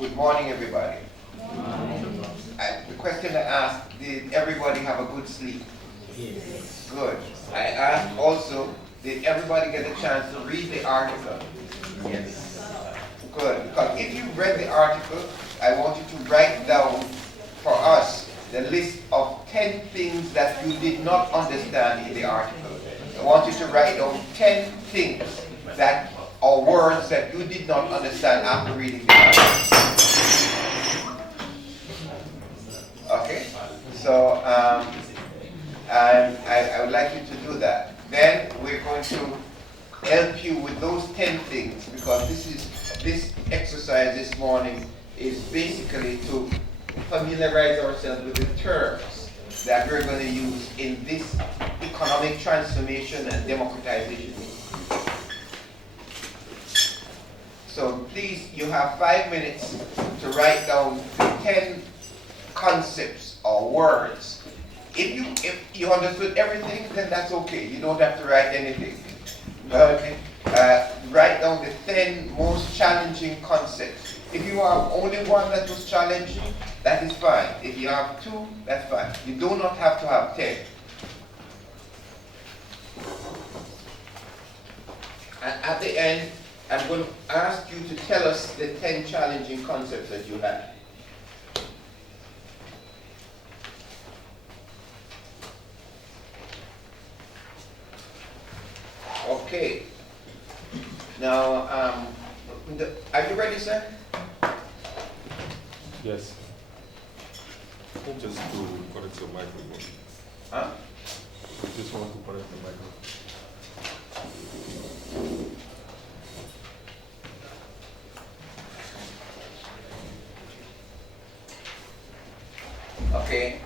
Good morning, everybody. The question I asked, did everybody have a good sleep? Yes. Good. I asked also, did everybody get a chance to read the article? Yes. Good. Because if you read the article, I want you to write down for us the list of 10 things that you did not understand in the article. I want you to write down 10 things that are words that you did not understand after reading the article. Okay? So, I would like you to do that. Then we're going to help you with those 10 things, because this exercise this morning is basically to familiarize ourselves with the terms that we're going to use in this economic transformation and democratization. So please, you have 5 minutes to write down the 10 concepts or words. If you understood everything, then that's okay. You don't have to write anything. Okay. Write down the 10 most challenging concepts. If you have only one that was challenging, that is fine. If you have 2, that's fine. You do not have to have 10. And at the end, I'm going to ask you to tell us the 10 challenging concepts that you had. Okay. Now, are you ready, sir? Yes. Just to connect your microphone. Huh? I just want to connect the microphone. Okay.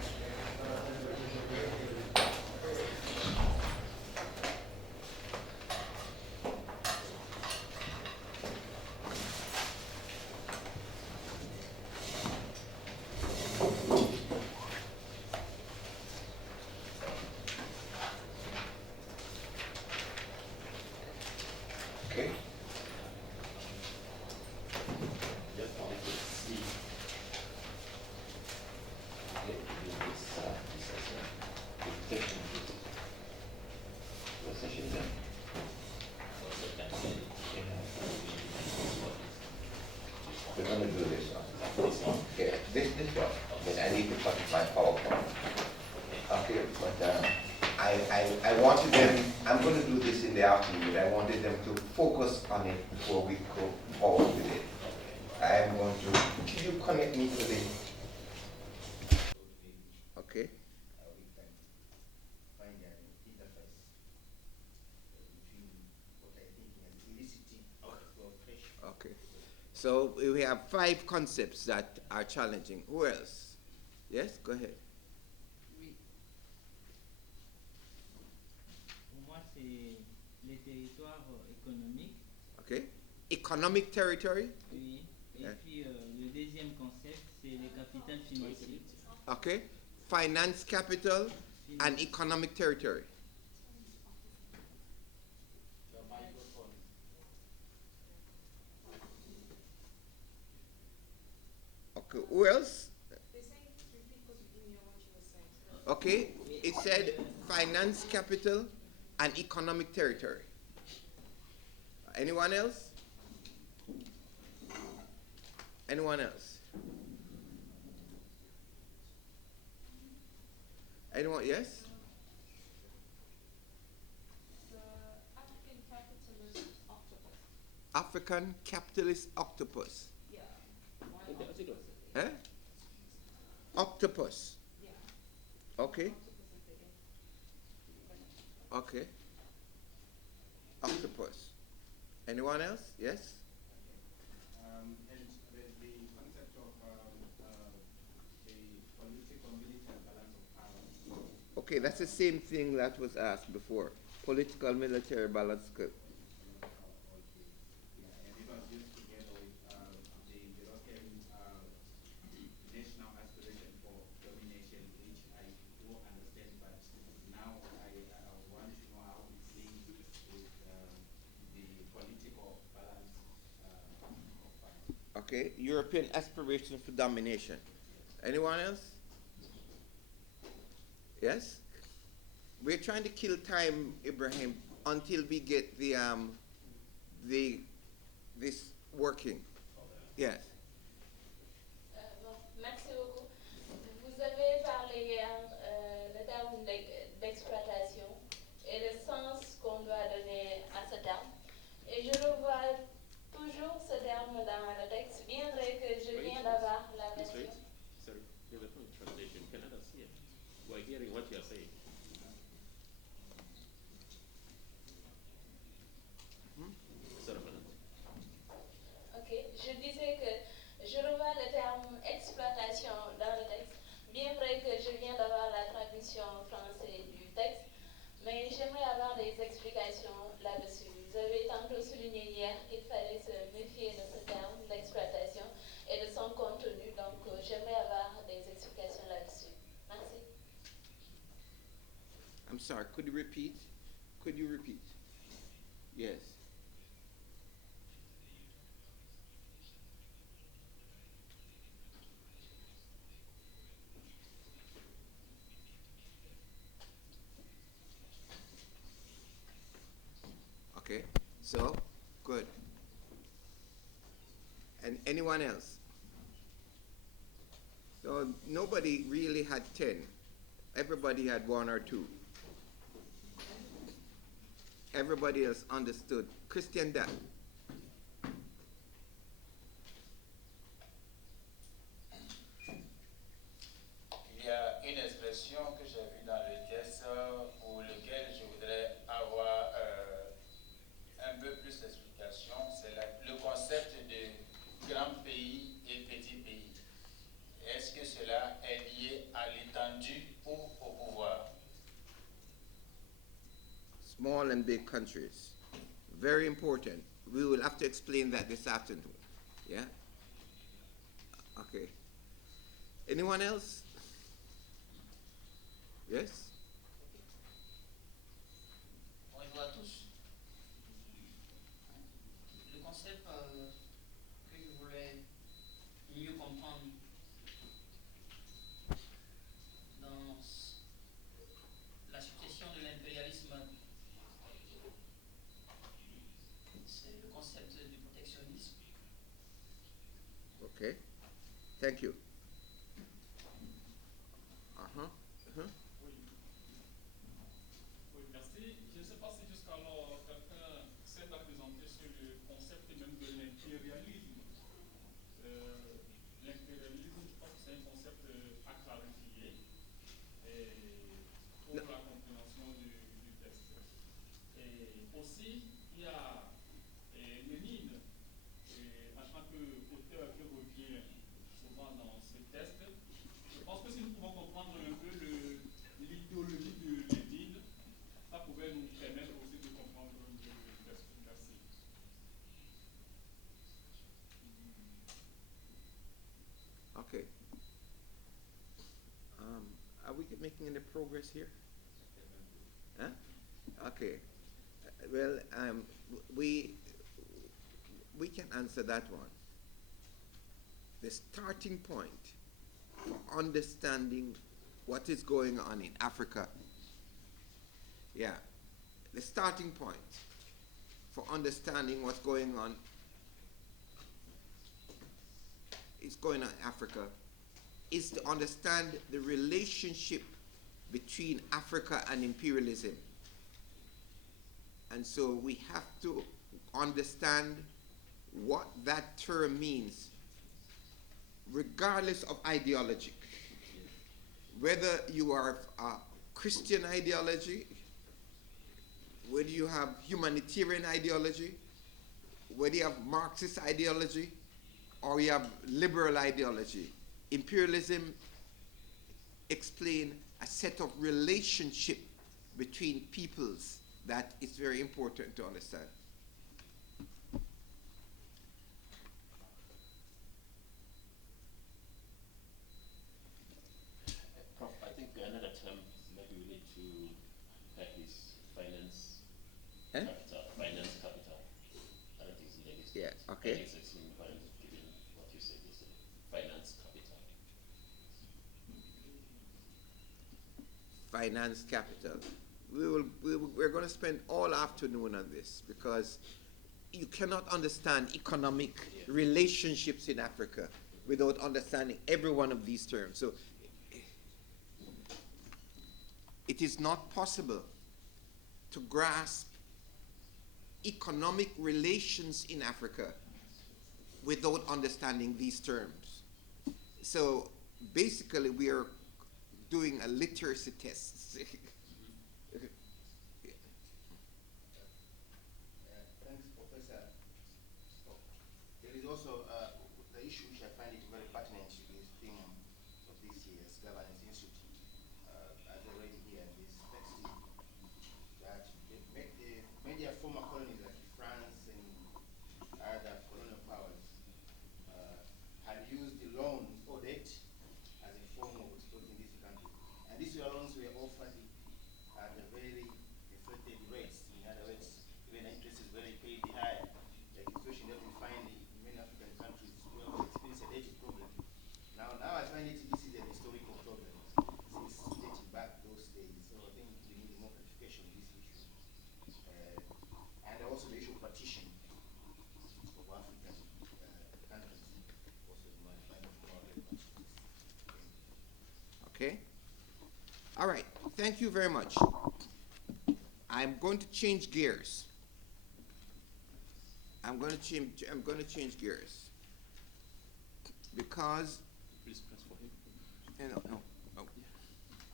Okay. We're going to do this one. Okay, this one. Then I need to put my PowerPoint. Okay, but I wanted them, I'm going to do this in the afternoon. I wanted them to focus on it before we go forward with it. I am going to, can you connect me to the, okay? Okay. So we have 5 concepts that are challenging. Who else? Yes, go ahead. Oui. Pour moi, c'est les territoires économiques. Okay. Economic territory. Oui. Et Yeah. puis, le deuxième concept, c'est les capitales financiers. Okay. Finance capital and economic territory. Okay. Who else? Okay. It said finance capital and economic territory. Anyone else? Anyone else? Anyone? Yes? The African capitalist octopus. African capitalist octopus. Yeah. Eh? Octopus. Yeah. Okay. Okay. Octopus. Anyone else? Yes? And there's the concept of the political military balance of power. Okay, that's the same thing that was asked before. Political military balance. And it was used together with the European national aspiration for domination, which I do understand, but now I want to know how it links with the political balance of power. Okay, European aspiration for domination. Anyone else? Yes? We're trying to kill time, Ibrahim, until we get this working. Yes. Bon, merci beaucoup. Vous avez parlé hier le terme d'exploitation et le sens qu'on doit donner à ce terme. Et je revois toujours ce terme dans le texte, bien vrai que je viens d'avoir la version. Sorry, there's a point of translation. Can others hear? We're hearing what you are saying. Sorry for that. Ok, je disais que je revois le terme exploitation dans le texte, bien vrai que je viens d'avoir la traduction française du texte, mais j'aimerais avoir des explications là-dessus. Vous avez tantôt souligné hier qu'il fallait se méfier de ce terme d'exploitation et de son contenu, donc j'aimerais avoir des explications là-dessus. Merci. I'm sorry, could you repeat? Could you repeat? Yes. Okay, so, good. And anyone else? So nobody really had 10. Everybody had 1 or 2. Everybody else understood. Christian Dan. Il y a une expression que j'ai vue dans le texte pour laquelle je voudrais avoir un peu plus d'explication. C'est le concept de grand pays et petit pays. Est-ce que cela est lié à l'étendue ou au pouvoir? Small and big countries. Very important. We will have to explain that this afternoon. Yeah? Okay. Anyone else? Yes? Bonjour à tous. Le concept que je voulais mieux comprendre dans la succession de l'impérialisme, c'est le concept du protectionnisme. Okay. Thank you. Uh-huh. Uh-huh. Oui, merci. Je ne sais pas si jusqu'alors quelqu'un s'est présenté sur le concept même de l'impérialisme. L'impérialisme, je pense que c'est un concept à clarifier pour la compréhension du texte. Et aussi, il y a Lénine, en tant qu'auteur qui revient souvent dans ce texte. Je pense que si nous pouvons comprendre un peu l'idéologie de Lénine, ça pouvait nous permettre aussi de comprendre un peu le texte. Merci. Okay. Are we making any progress here? Huh? Okay. Well, we can answer that one. The starting point for understanding what is going on in Africa. Yeah. The starting point for understanding what's going on in Africa is to understand the relationship between Africa and imperialism. And so we have to understand what that term means, regardless of ideology. Whether you are a Christian ideology, whether you have humanitarian ideology, whether you have Marxist ideology, or you have liberal ideology. Imperialism explains a set of relationship between peoples that is very important to understand. Prof, I think another term maybe we need to have is finance capital. Finance capital. I don't think it's in the list. Yeah, okay. I think it's in finance given what finance capital. We're going to spend all afternoon on this because you cannot understand economic relationships in Africa without understanding every one of these terms. So it is not possible to grasp economic relations in Africa without understanding these terms. So basically we are doing a literacy test. Thanks, Professor. There is also the issue which I find it very pertinent to this theme of this year's Governance Institute, as already here in this text, that many former colonies like France and other colonial powers had used the loans or debt as a form of exploiting this country. And these loans were offered at a very inflated rates. In other words, even interest is very paid higher. Like the situation that we find in many African countries where we experience a debt problem. Now I find this is an historical problem since dating back those days. So I think we need more clarification on this issue. And also the issue of partition of African countries. Also you might find it more relevant. Okay? All right. Thank you very much. I'm going to change gears. I'm going to change gears because Please press for him. no.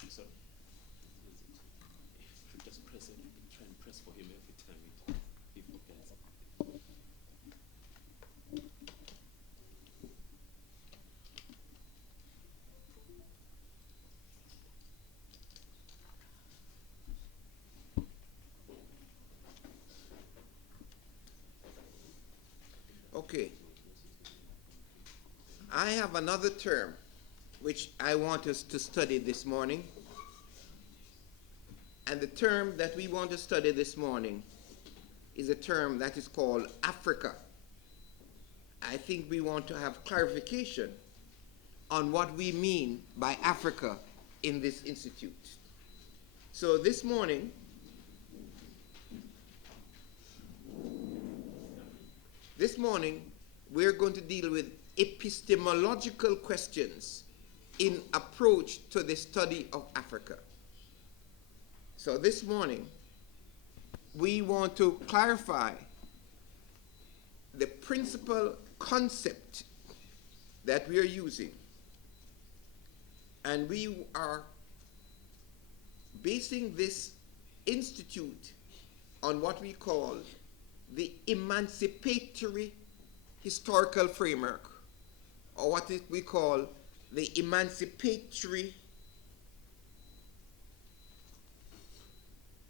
Sorry. If you just press it, try and press for him every time he forgets. Okay. I have another term which I want us to study this morning. And the term that we want to study this morning is a term that is called Africa. I think we want to have clarification on what we mean by Africa in this institute. So this morning, we're going to deal with epistemological questions in approach to the study of Africa. So this morning, we want to clarify the principal concept that we are using. And we are basing this institute on what we call the emancipatory historical framework, or what we call the emancipatory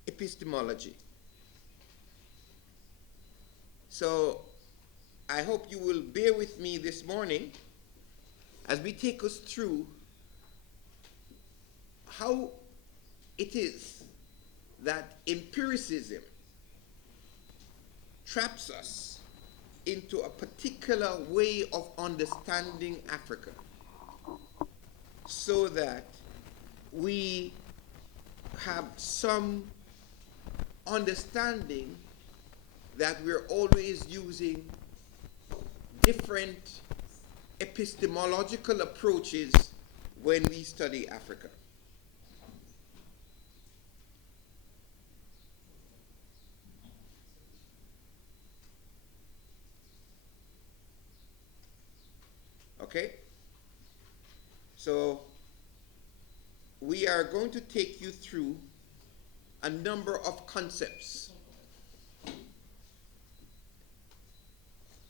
epistemology. So I hope you will bear with me this morning as we take us through how it is that empiricism traps us into a particular way of understanding Africa, so that we have some understanding that we're always using different epistemological approaches when we study Africa. Okay? So we are going to take you through a number of concepts.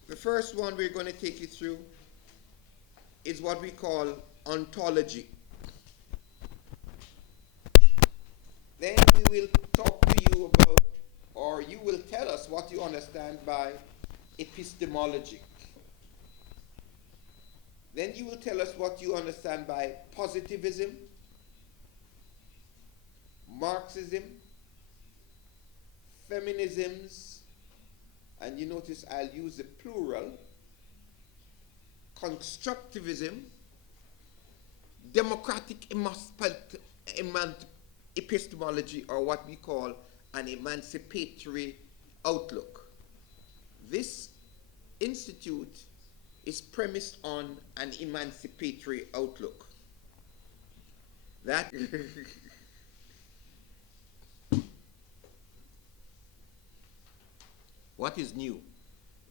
The first one we're going to take you through is what we call ontology. Then we will talk to you about, or you will tell us what you understand by epistemology. Then you will tell us what you understand by positivism, Marxism, feminisms, and you notice I'll use the plural, constructivism, democratic epistemology, or what we call an emancipatory outlook. This institute is premised on an emancipatory outlook. That what is new?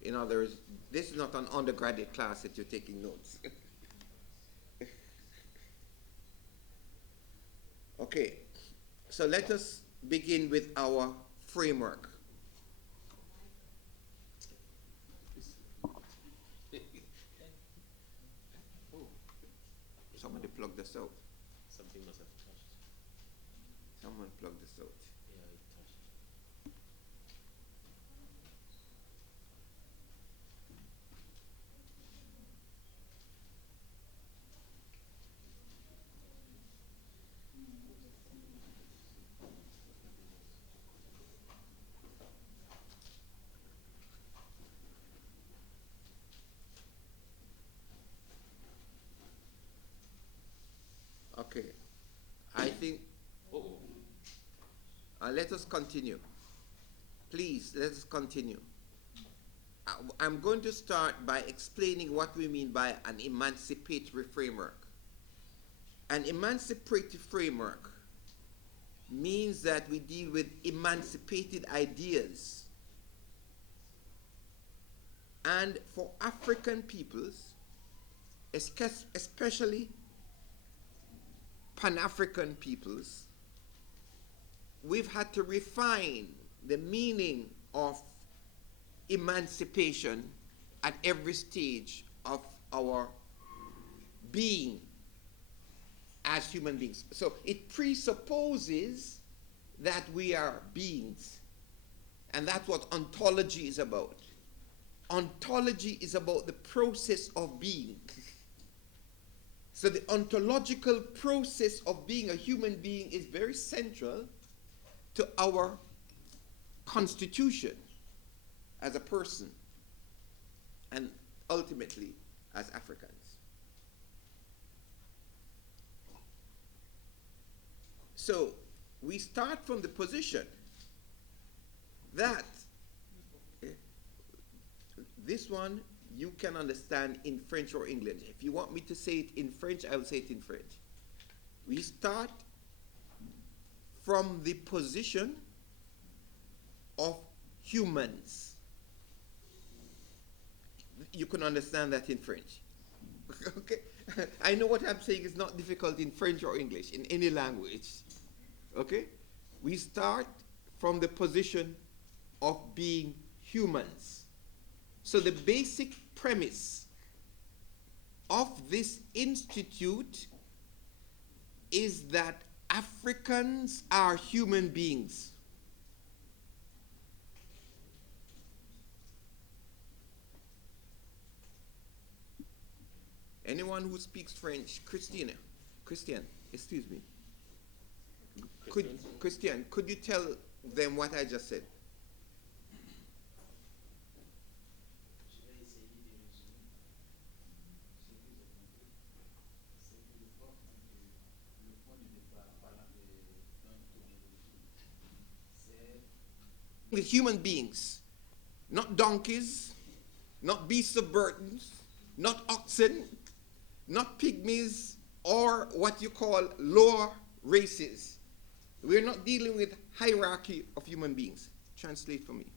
In other words, this is not an undergraduate class that you're taking notes. Okay, so let us begin with our framework. Oh, somebody plug this out. Something must have touched. Someone plug this out. Yeah, it touched. Okay, I think, let us continue. Please, let us continue. I'm going to start by explaining what we mean by an emancipatory framework. An emancipatory framework means that we deal with emancipated ideas. And for African peoples, especially Pan-African peoples, we've had to refine the meaning of emancipation at every stage of our being as human beings. So it presupposes that we are beings, and that's what ontology is about. Ontology is about the process of being. So the ontological process of being a human being is very central to our constitution as a person and ultimately as Africans. So we start from the position that this one you can understand in French or English. If you want me to say it in French, I will say it in French. We start from the position of humans. You can understand that in French. Okay? I know what I'm saying is not difficult in French or English, in any language. Okay? We start from the position of being humans. So the basic premise of this institute is that Africans are human beings. Anyone who speaks French, Christian, excuse me. Christian, could you tell them what I just said? With human beings, not donkeys, not beasts of burdens, not oxen, not pygmies, or what you call lower races. We're not dealing with hierarchy of human beings. Translate for me.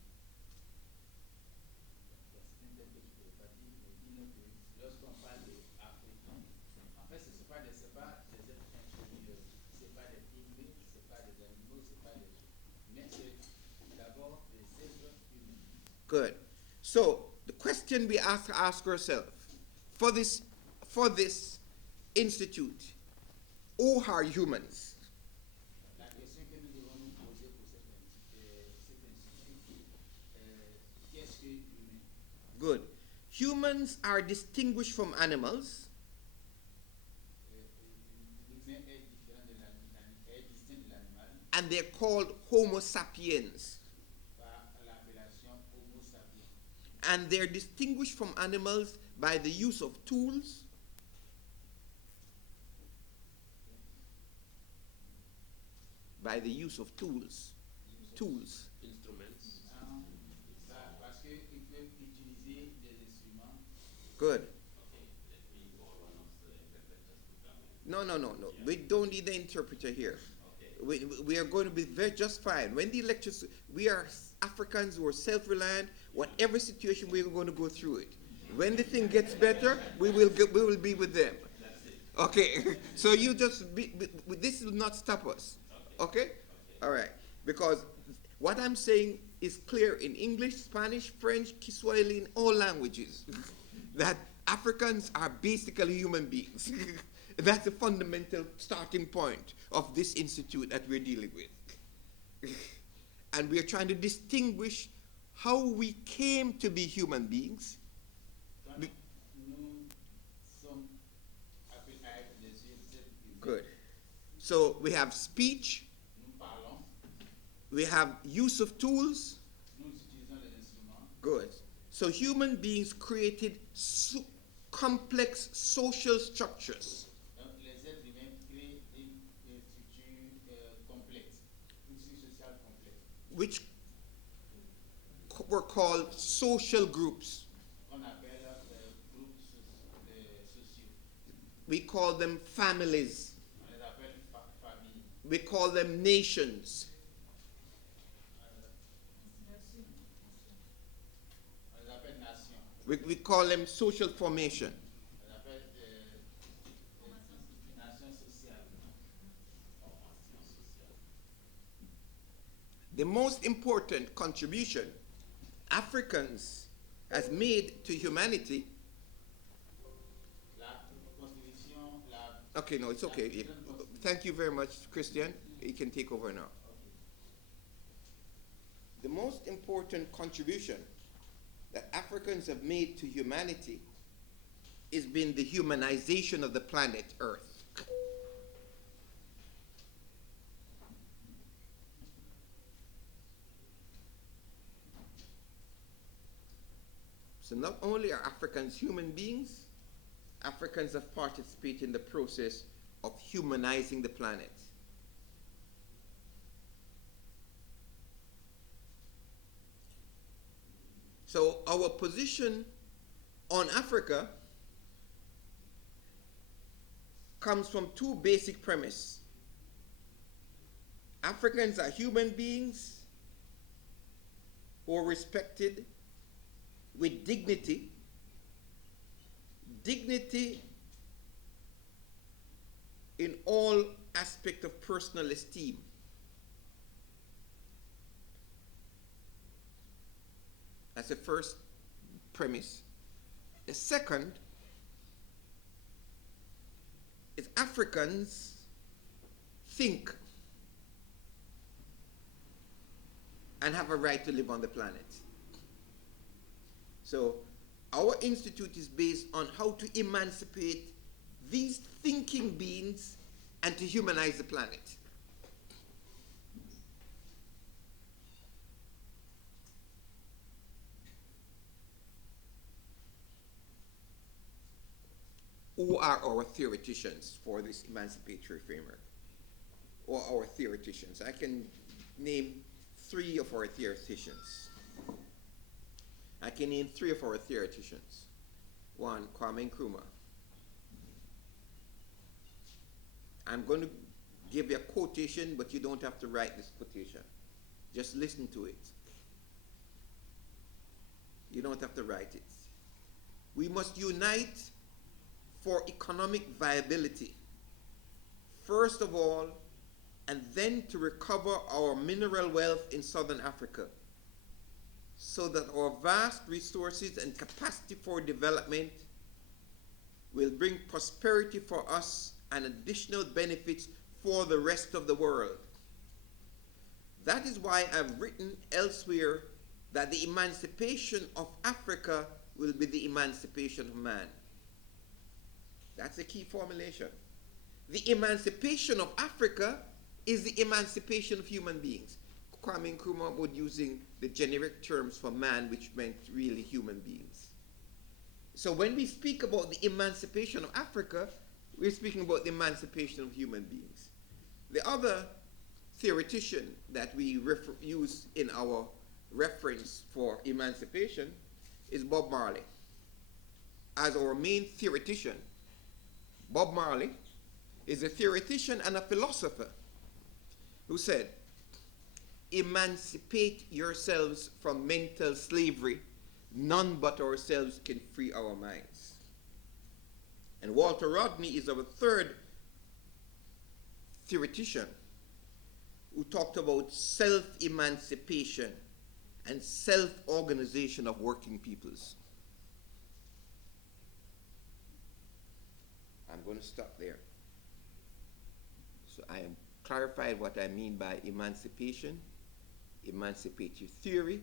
Good. So the question we ask ourselves for this institute, who are humans? Good. Humans are distinguished from animals. And they're called Homo sapiens. And they're distinguished from animals by the use of tools, by the use of tools. Tools. Instruments. Parce qu'ils peuvent utiliser des instruments. Good. Okay, let me call one of the interpreters to come in. No. We don't need the interpreter here. Okay. We are going to be just fine. When the lectures, we are Africans who are self-reliant. Whatever situation, we are going to go through it. When the thing gets better, we will be with them. That's it. Okay. So you just this will not stop us. Okay? All right. Because what I'm saying is clear in English, Spanish, French, Kiswahili, in all languages, that Africans are basically human beings. That's the fundamental starting point of this institute that we're dealing with. And we're trying to distinguish how we came to be human beings. Donc, nous sommes appelés à être des êtres humains. Good. So we have speech, Nous parlons, we have use of tools. nous utilisons les instruments. Good. So human beings created complex social structures. Donc, les êtres humains créent des structures complexes, une structure sociale complexe, Which were called social groups. qu'on appelle groupes sociaux. We call them families. On les appelle familles. We call them nations. On les appelle nations. We call them social formation. On les appelle nations sociales. Formation sociale. The most important contribution Africans has made to humanity. La constitution, la... Okay, no, it's okay. Thank you very much, Christian. You can take over now. The most important contribution that Africans have made to humanity has been the humanization of the planet Earth. So not only are Africans human beings, Africans have participated in the process of humanizing the planet. So our position on Africa comes from two basic premises. Africans are human beings who are respected with dignity. Dignity in all aspects of personal esteem. That's the first premise. The second is Africans think and have a right to live on the planet. So our institute is based on how to emancipate these thinking beings and to humanize the planet. Who are our theoreticians for this emancipatory framework? Or our theoreticians? I can name three of our theoreticians. I can name three of our theoreticians. One, Kwame Nkrumah. I'm going to give you a quotation, but you don't have to write this quotation. Just listen to it. You don't have to write it. We must unite for economic viability, first of all, and then to recover our mineral wealth in Southern Africa, so that our vast resources and capacity for development will bring prosperity for us and additional benefits for the rest of the world. That is why I've written elsewhere that the emancipation of Africa will be the emancipation of man. That's a key formulation. The emancipation of Africa is the emancipation of human beings. Kwame Nkrumah was using the generic terms for man, which meant really human beings. So when we speak about the emancipation of Africa, we're speaking about the emancipation of human beings. The other theoretician that we use in our reference for emancipation is Bob Marley. As our main theoretician, Bob Marley is a theoretician and a philosopher who said, emancipate yourselves from mental slavery. None but ourselves can free our minds. And Walter Rodney is our third theoretician who talked about self-emancipation and self-organization of working peoples. I'm going to stop there. So I am clarified what I mean by emancipation, emancipatory theory,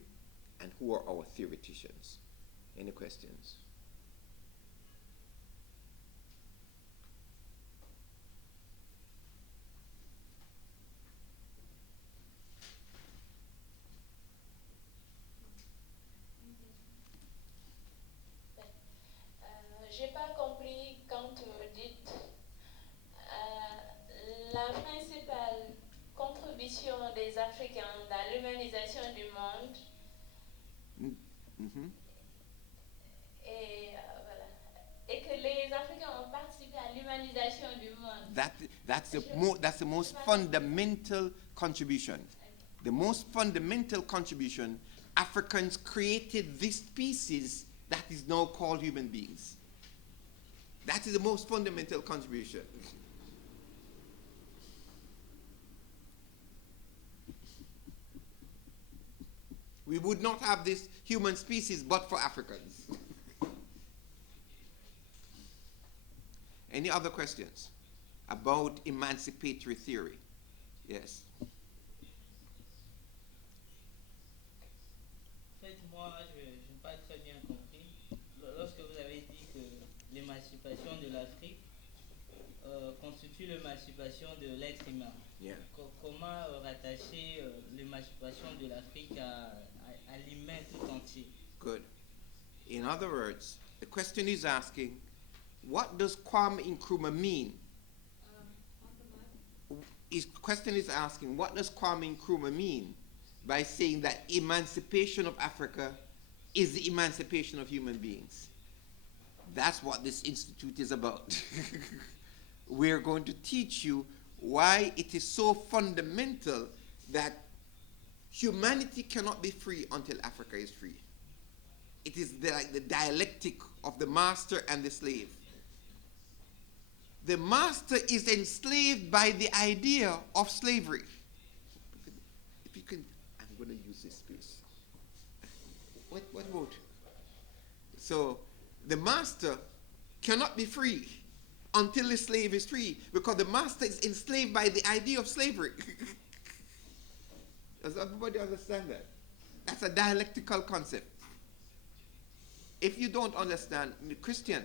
and who are our theoreticians. Any questions? J'ai pas compris quand vous dites la principale contribution des Africains dans l'humanisation du monde. Et, voilà. Et que les Africains ont participé à l'humanisation du monde. That's the most fundamental contribution. The most fundamental contribution, Africans created this species that is now called human beings. That is the most fundamental contribution. We would not have this human species but for Africans. Any other questions about emancipatory theory? Yes. En fait, moi, je n'ai pas très bien compris. Lorsque vous avez dit que l'émancipation de l'Afrique constitue l'émancipation de l'être humain, Yeah. Comment rattacher l'émancipation de l'Afrique à l'humain tout entier? Good. In other words, the question is asking, what does Kwame Nkrumah mean? His question is asking, what does Kwame Nkrumah mean by saying that emancipation of Africa is the emancipation of human beings? That's what this institute is about. We're going to teach you why it is so fundamental that humanity cannot be free until Africa is free. It is like the dialectic of the master and the slave. The master is enslaved by the idea of slavery. If you can, I'm going to use this space. What about? So the master cannot be free until the slave is free, because the master is enslaved by the idea of slavery. Does everybody understand that? That's a dialectical concept. If you don't understand, Christian,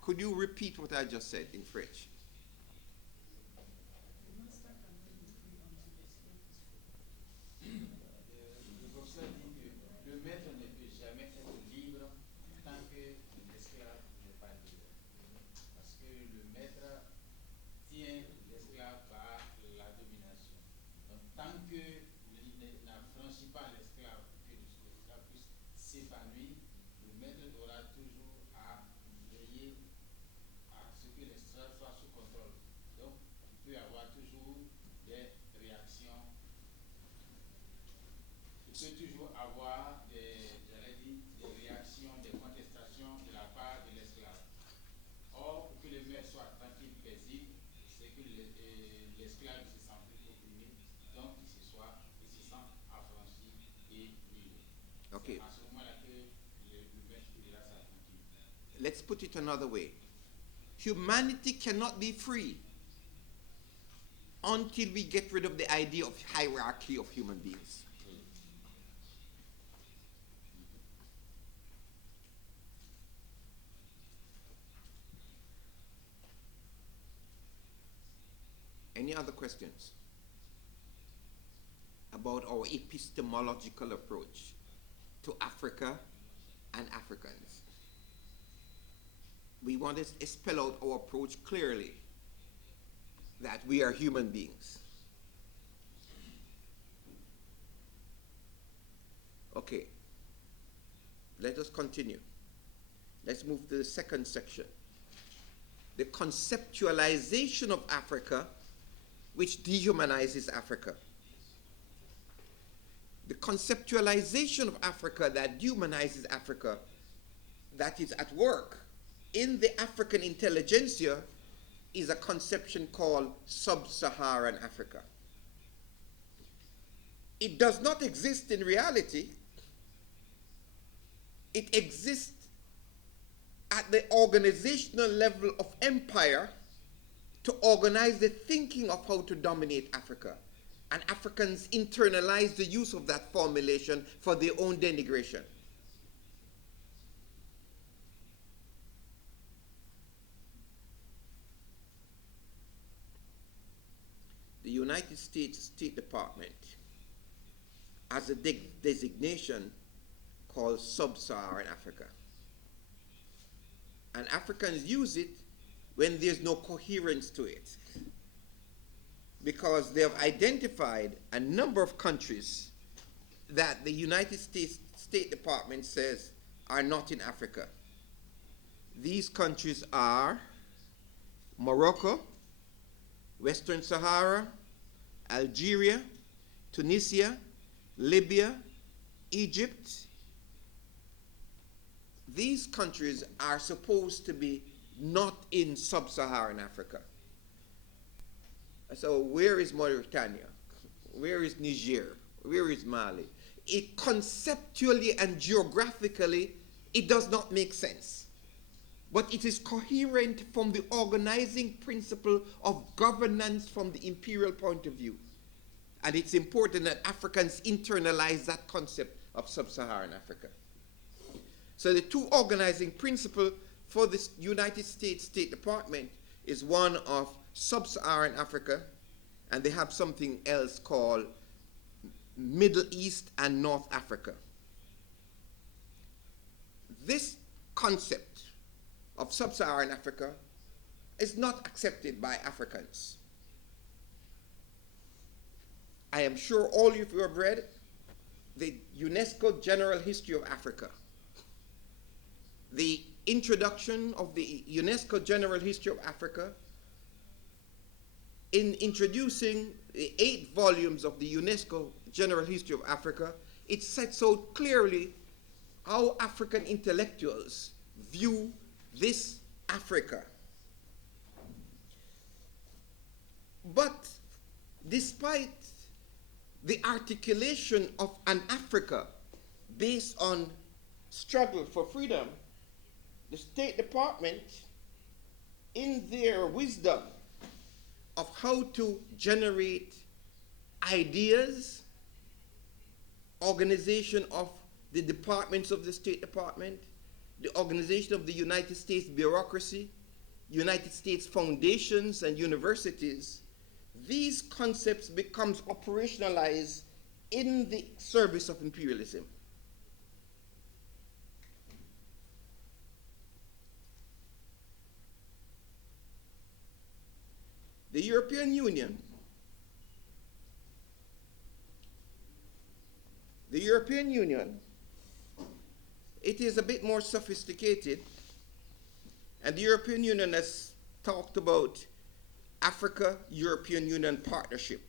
could you repeat what I just said in French? Le professeur dit que le maître ne peut jamais être libre tant que l'esclave n'est pas libre. Parce que le maître tient l'esclave par la domination. Donc tant qu'il n'affranchit pas l'esclave, que l'esclave puisse s'épanouir, le maître aura toujours à veiller à ce que l'esclave soit sous contrôle. Donc il peut y avoir toujours des réactions. Il peut toujours avoir des réactions, des contestations de la part de l'esclave. Or, pour que le maître soit tranquille, paisible, c'est que l'esclave se sent plus opprimé, donc il se sent affranchi et libre. Okay. C'est à ce moment-là que le maître trouvera sa tranquillité. Let's put it another way. Humanity cannot be free until we get rid of the idea of hierarchy of human beings. Any other questions about our epistemological approach to Africa and Africans? We want to spell out our approach clearly. that we are human beings. Okay, let us continue. Let's move to the second section. The conceptualization of Africa, which dehumanizes Africa. The conceptualization of Africa that dehumanizes Africa, that is at work in the African intelligentsia, is a conception called Sub-Saharan Africa. It does not exist in reality. It exists at the organizational level of empire to organize the thinking of how to dominate Africa. And Africans internalize the use of that formulation for their own denigration. The United States State Department has a designation called Sub-Saharan Africa. And Africans use it when there's no coherence to it, because they have identified a number of countries that the United States State Department says are not in Africa. These countries are Morocco, Western Sahara, Algeria, Tunisia, Libya, Egypt. These countries are supposed to be not in sub-Saharan Africa. So where is Mauritania? Where is Niger? Where is Mali? It conceptually and geographically, it does not make sense. But it is coherent from the organizing principle of governance from the imperial point of view. And it's important that Africans internalize that concept of sub-Saharan Africa. So the two organizing principles for the United States State Department is one of sub-Saharan Africa, and they have something else called Middle East and North Africa. This concept of sub-Saharan Africa is not accepted by Africans. I am sure all of you have read the UNESCO General History of Africa. The introduction of the UNESCO General History of Africa, in introducing the 8 volumes of the UNESCO General History of Africa, it sets out clearly how African intellectuals view this Africa. But despite the articulation of an Africa based on struggle for freedom, the State Department, in their wisdom of how to generate ideas, organization of the departments of the State Department, the organization of the United States bureaucracy, United States foundations and universities, these concepts becomes operationalized in the service of imperialism. The European Union, it is a bit more sophisticated, and the European Union has talked about Africa-European Union partnership,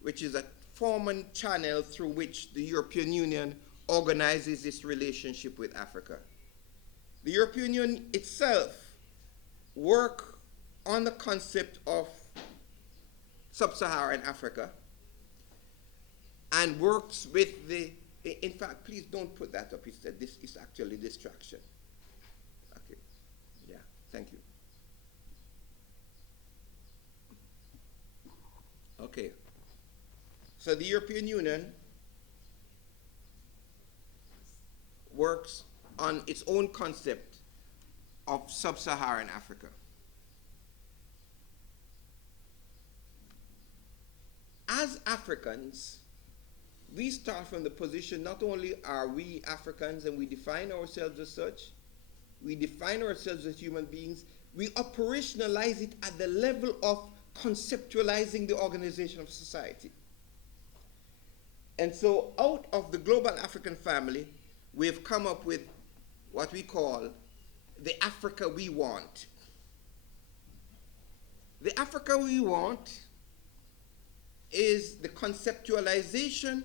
which is a formal channel through which the European Union organizes its relationship with Africa. The European Union itself works on the concept of sub-Saharan Africa and works with the, in fact, please don't put that up. It's that this is actually distraction. Okay, yeah, thank you. Okay, so the European Union works on its own concept of sub-Saharan Africa. As Africans, we start from the position, not only are we Africans and we define ourselves as such, we define ourselves as human beings, we operationalize it at the level of conceptualizing the organization of society. And so out of the global African family, we've come up with what we call the Africa we want. The Africa we want is the conceptualization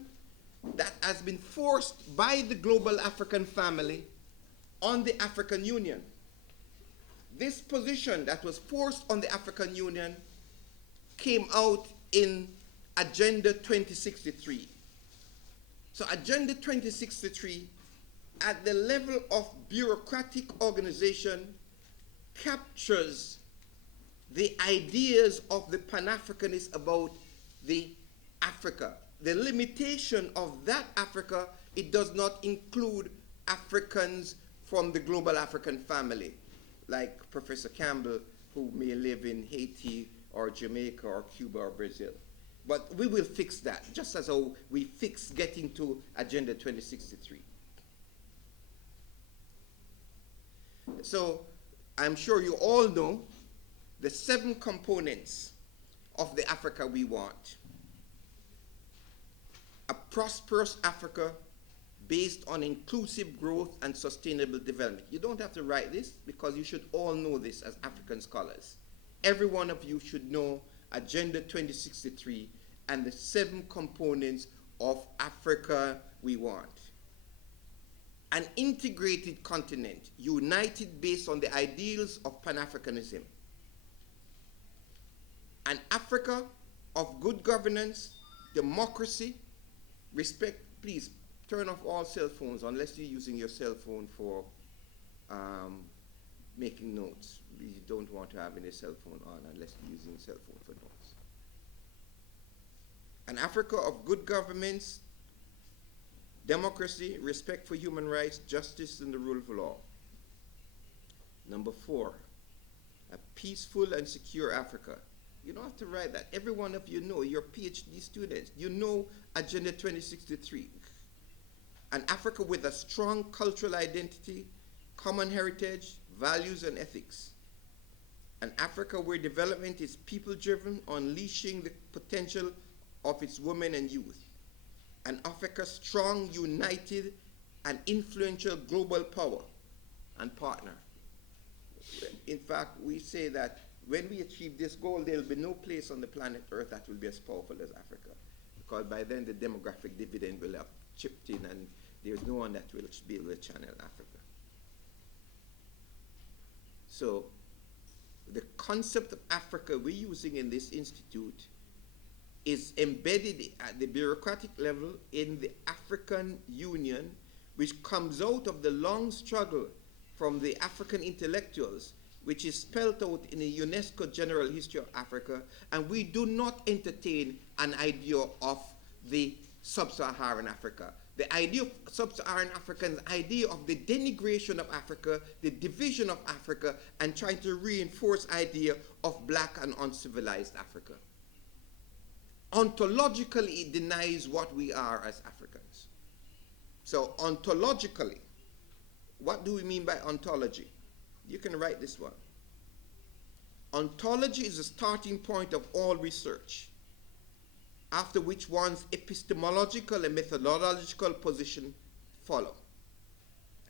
that has been forced by the global African family on the African Union. This position that was forced on the African Union came out in Agenda 2063. So Agenda 2063, at the level of bureaucratic organization, captures the ideas of the Pan-Africanists about the Africa. The limitation of that Africa, it does not include Africans from the global African family, like Professor Campbell, who may live in Haiti or Jamaica or Cuba or Brazil. But we will fix that, just as how we fix getting to Agenda 2063. So I'm sure you all know the 7 components of the Africa we want. A prosperous Africa based on inclusive growth and sustainable development. You don't have to write this because you should all know this as African scholars. Every one of you should know Agenda 2063 and the 7 components of Africa we want. An integrated continent, united based on the ideals of Pan-Africanism. An Africa of good governance, democracy, respect. Please turn off all cell phones unless you're using your cell phone for making notes. You don't want to have any cell phone on unless you're using cell phone for notes. An Africa of good governance, democracy, respect for human rights, justice, and the rule of law. Number 4, a peaceful and secure Africa. You don't have to write that. Every one of you know, you're PhD students. You know Agenda 2063. An Africa with a strong cultural identity, common heritage, values, and ethics. An Africa where development is people-driven, unleashing the potential of its women and youth. An Africa strong, united, and influential global power and partner. In fact, we say that when we achieve this goal, there will be no place on the planet Earth that will be as powerful as Africa. Because by then the demographic dividend will have chipped in and there's no one that will be able to channel Africa. So the concept of Africa we're using in this institute is embedded at the bureaucratic level in the African Union, which comes out of the long struggle from the African intellectuals, which is spelled out in the UNESCO General History of Africa, and we do not entertain an idea of the sub-Saharan Africa. The idea of sub-Saharan Africa is the idea of the denigration of Africa, the division of Africa, and trying to reinforce idea of black and uncivilized Africa. Ontologically, it denies what we are as Africans. So ontologically, what do we mean by ontology? You can write this one. Ontology is the starting point of all research, after which one's epistemological and methodological position follow.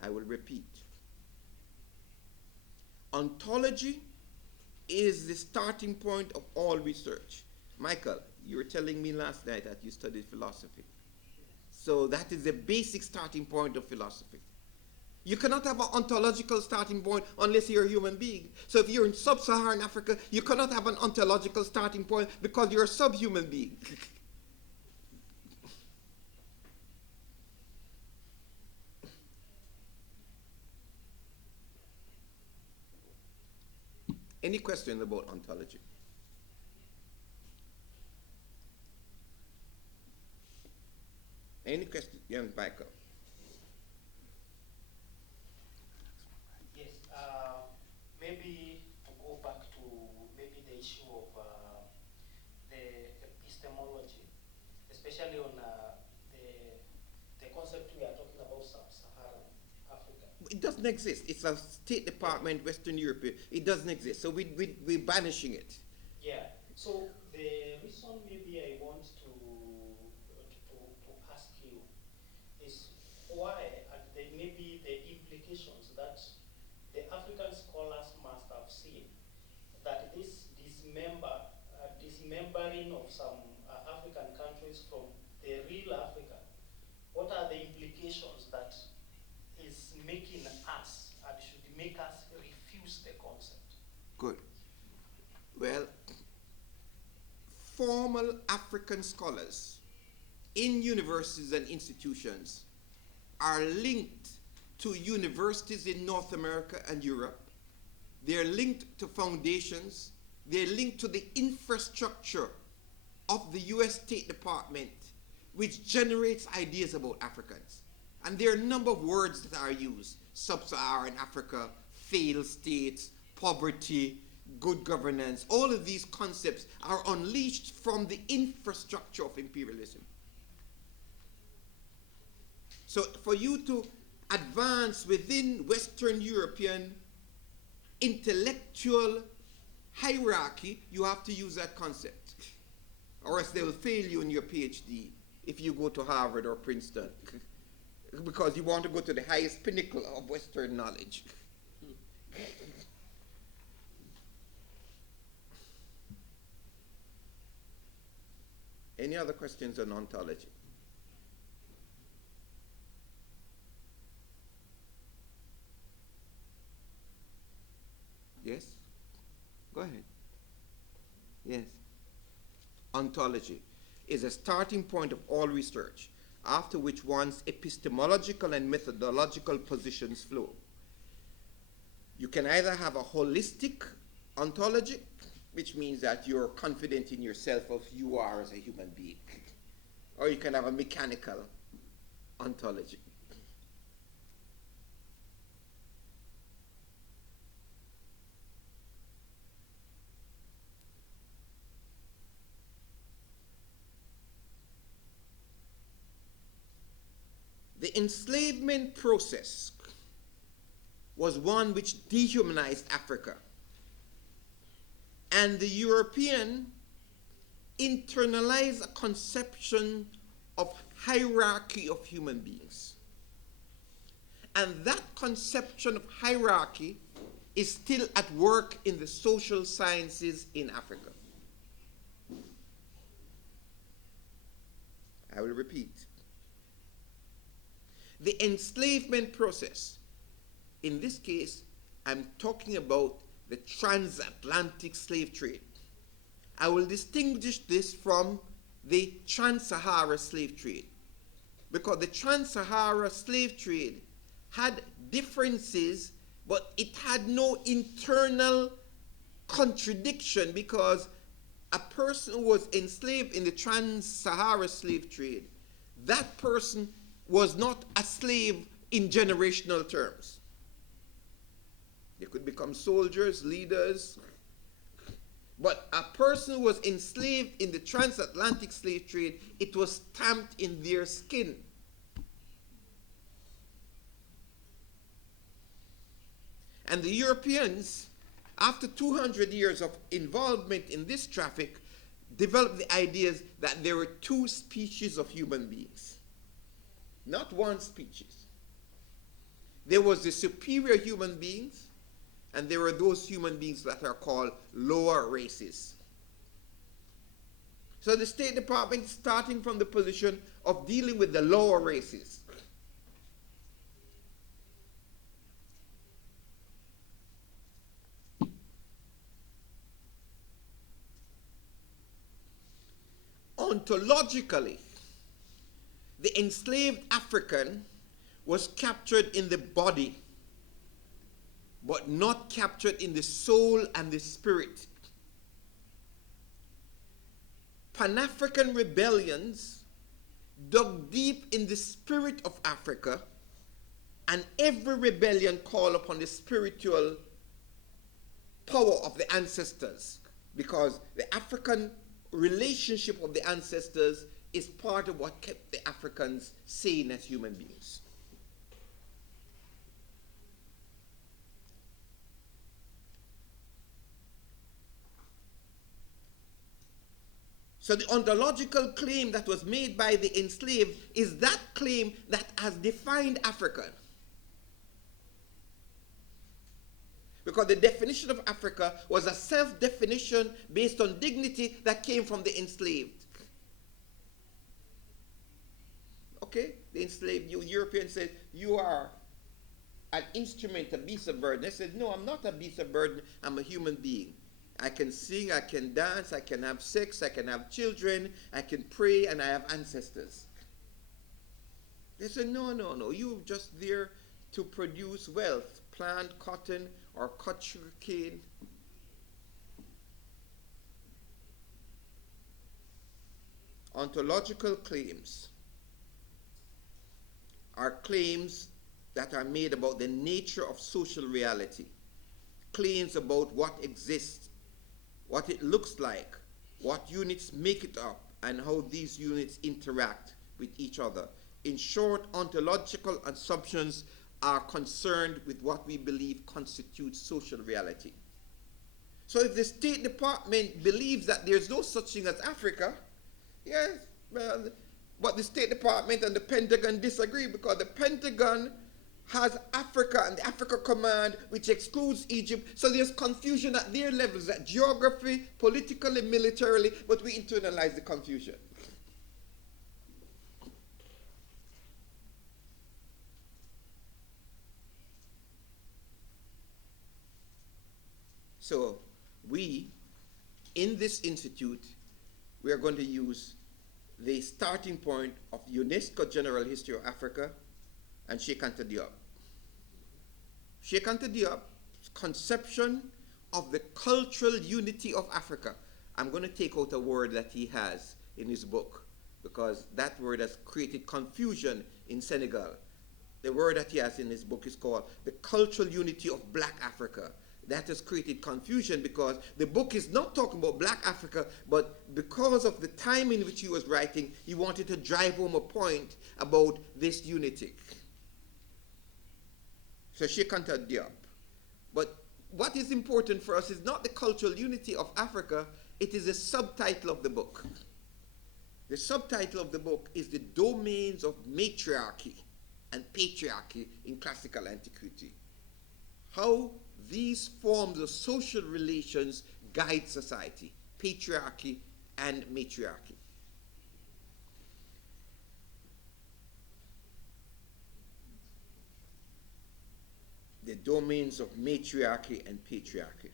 I will repeat. Ontology is the starting point of all research. Michael, you were telling me last night that you studied philosophy. So that is the basic starting point of philosophy. You cannot have an ontological starting point unless you're a human being. So if you're in sub-Saharan Africa, you cannot have an ontological starting point because you're a subhuman being. Any questions about ontology? Any questions? Young Michael. Yes, maybe to go back to maybe the issue of the epistemology, especially on the concept we are talking about sub-Saharan Africa. It doesn't exist. It's a State Department, Western Europe. It doesn't exist. So we're banishing it. Yeah. So the reason maybe I want to ask you is why, and maybe the implications that the African scholars must have seen that this dismembering of some African countries from the real Africa, what are the implications that is making us and should make us refuse the concept? Good. Well, formal African scholars in universities and institutions are linked to universities in North America and Europe. They're linked to foundations. They're linked to the infrastructure of the US State Department, which generates ideas about Africans. And there are a number of words that are used: sub-Saharan Africa, failed states, poverty, good governance. All of these concepts are unleashed from the infrastructure of imperialism. So for you to advance within Western European intellectual hierarchy, you have to use that concept. Or else they will fail you in your PhD if you go to Harvard or Princeton. Because you want to go to the highest pinnacle of Western knowledge. Any other questions on ontology? Yes? Go ahead. Yes. Ontology is a starting point of all research, after which one's epistemological and methodological positions flow. You can either have a holistic ontology, which means that you're confident in yourself of who you are as a human being, or you can have a mechanical ontology. The enslavement process was one which dehumanized Africa. And the European internalized a conception of hierarchy of human beings. And that conception of hierarchy is still at work in the social sciences in Africa. I will repeat. The enslavement process, in this case, I'm talking about the transatlantic slave trade. I will distinguish this from the trans-Sahara slave trade, because the trans-Sahara slave trade had differences, but it had no internal contradiction, because a person who was enslaved in the trans-Sahara slave trade, that person was not a slave in generational terms. They could become soldiers, leaders. But a person who was enslaved in the transatlantic slave trade, it was stamped in their skin. And the Europeans, after 200 years of involvement in this traffic, developed the ideas that there were two species of human beings. Not one species. There was the superior human beings, and there were those human beings that are called lower races. So the State Department is starting from the position of dealing with the lower races. Ontologically, the enslaved African was captured in the body, but not captured in the soul and the spirit. Pan-African rebellions dug deep in the spirit of Africa, and every rebellion called upon the spiritual power of the ancestors, because the African relationship of the ancestors is part of what kept the Africans sane as human beings. So the ontological claim that was made by the enslaved is that claim that has defined Africa. Because the definition of Africa was a self-definition based on dignity that came from the enslaved. Okay? The enslaved Europeans said, you are an instrument, a beast of burden. They said, no, I'm not a beast of burden, I'm a human being. I can sing, I can dance, I can have sex, I can have children, I can pray, and I have ancestors. They said, no, you're just there to produce wealth, plant cotton or cut sugar cane. Ontological claims are claims that are made about the nature of social reality, claims about what exists, what it looks like, what units make it up, and how these units interact with each other. In short, ontological assumptions are concerned with what we believe constitutes social reality. So if the State Department believes that there's no such thing as Africa, yes, well, but the State Department and the Pentagon disagree, because the Pentagon has Africa and the Africa Command, which excludes Egypt. So there's confusion at their levels, at geography, politically, militarily, but we internalize the confusion. So we, in this institute, we are going to use the starting point of UNESCO General History of Africa and Sheikh Anta Diop. Sheikh Anta Diop's conception of the cultural unity of Africa. I'm going to take out a word that he has in his book, because that word has created confusion in Senegal. The word that he has in his book is called the cultural unity of Black Africa. That has created confusion because the book is not talking about Black Africa, but because of the time in which he was writing, he wanted to drive home a point about this unity. So Sheikh Anta Diop. But what is important for us is not the cultural unity of Africa, it is the subtitle of the book. The subtitle of the book is The Domains of Matriarchy and Patriarchy in Classical Antiquity. How these forms of social relations guide society, patriarchy and matriarchy. The domains of matriarchy and patriarchy.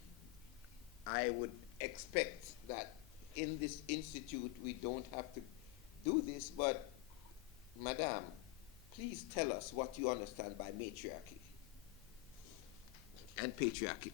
I would expect that in this institute we don't have to do this, but Madame, please tell us what you understand by matriarchy and patriarchy.